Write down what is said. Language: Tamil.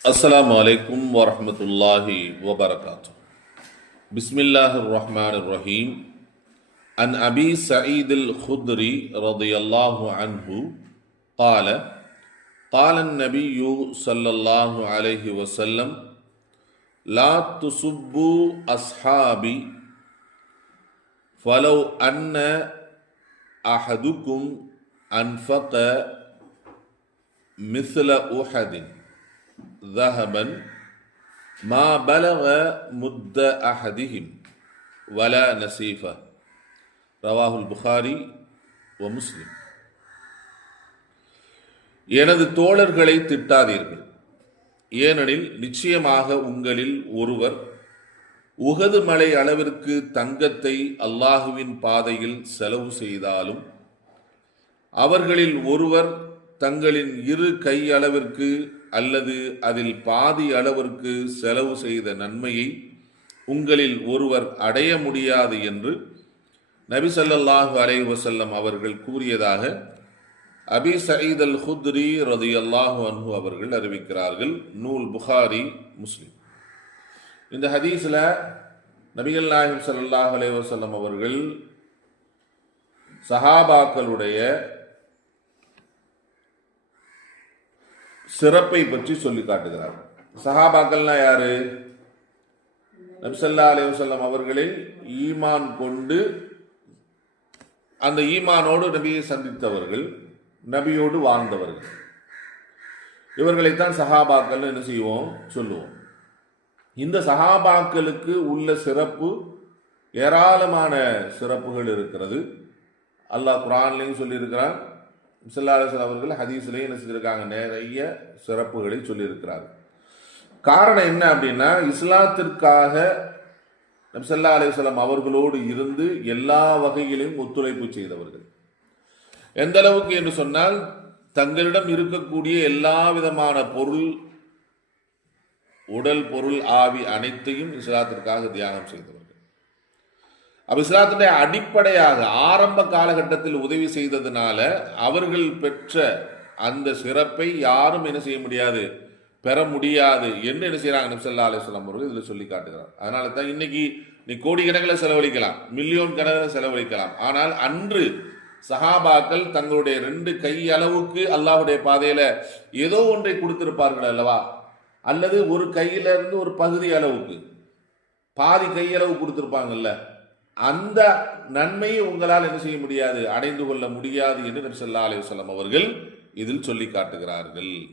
السلام عليكم ورحمة الله وبركاته بسم الله الرحمن الرحيم عن أبي سعيد الخدري رضي الله عنه قال قال النبي صلى الله عليه وسلم لا تسبوا أصحابي فلو أن أحدكم أنفق مثل أحد ذهبا ما بلغ مد أحدهم ولا نسيفه رواه البخاري ومسلم எனது தோழர்களை திட்டாதீர்கள் ஏனெனில் நிச்சயமாக உங்களில் ஒருவர் உகது மலை அளவிற்கு தங்கத்தை அல்லாஹுவின் பாதையில் செலவு செய்தாலும் அவர்களில் ஒருவர் தங்களின் இரு கை அளவிற்கு அல்லது அதில் பாதி அளவிற்கு செலவு செய்த நன்மையை உங்களில் ஒருவர் அடைய முடியாது என்று நபிசல்லாஹு அலை வசல்லம் அவர்கள் கூறியதாக அபி சயீத் அல் ஹுத்ரி ரதியல்லாஹு அன்ஹு அவர்கள் அறிவிக்கிறார்கள். நூல் புகாரி முஸ்லிம். இந்த ஹதீஸில் நபிகள் நாயகம் சல்லாஹ் அலைஹி வஸல்லம் அவர்கள் சஹாபாக்களுடைய சிறப்பை பற்றி சொல்லி காட்டுகிறார். சஹாபாக்கள்னா யாரு? நபிசல்லா அலைவசல்லம் அவர்களில் ஈமான் கொண்டு அந்த ஈமானோடு நபியை சந்தித்தவர்கள் நபியோடு வாழ்ந்தவர்கள். இவர்களைத்தான் சஹாபாக்கள் என்ன செய்வோம்? சொல்லுவோம். இந்த சஹாபாக்களுக்கு உள்ள சிறப்பு ஏராளமான சிறப்புகள் இருக்கிறது. அல்லாஹ் குரான்லையும் சொல்லியிருக்கிறான் சல்லாஹ் அவர்கள் ஹதீஸ்லேயே என்ன செஞ்சிருக்காங்க? நிறைய சிறப்புகளை சொல்லியிருக்கிறார். காரணம் என்ன அப்படின்னா இஸ்லாத்திற்காக நம்சல்லா அலிஸ்லாம் அவர்களோடு இருந்து எல்லா வகையிலும் ஒத்துழைப்பு செய்தவர்கள். எந்த அளவுக்கு என்று சொன்னால் தங்களிடம் இருக்கக்கூடிய எல்லா விதமான பொருள் உடல் பொருள் ஆவி அனைத்தையும் இஸ்லாத்திற்காக தியாகம் செய்தவர்கள். அப்போ இஸ்லாத்துடைய அடிப்படையாக ஆரம்ப காலகட்டத்தில் உதவி செய்ததுனால அவர்கள் பெற்ற அந்த சிறப்பை யாரும் என்ன செய்ய முடியாது பெற முடியாது என்று என்ன செய்கிறாங்க நபிசல்லா அலிஸ்லாம் அவர்கள் இதில் சொல்லி காட்டுகிறார். அதனால தான் இன்னைக்கு நீ கோடி கணக்கில் செலவழிக்கலாம் மில்லியன் கணக்கில் செலவழிக்கலாம். ஆனால் அன்று சஹாபாக்கள் தங்களுடைய ரெண்டு கையளவுக்கு அல்லாஹுடைய பாதையில் ஏதோ ஒன்றை கொடுத்திருப்பார்கள் அல்லவா? அல்லது ஒரு கையிலிருந்து ஒரு பகுதி அளவுக்கு பாதி கையளவு கொடுத்துருப்பாங்கல்ல? அந்த நன்மையை உங்களால் என்ன செய்ய முடியாது அடைந்து கொள்ள முடியாது என்று நபி ஸல்லல்லாஹு அலைஹி அவர்கள் இதில் சொல்லி காட்டுகிறார்கள்.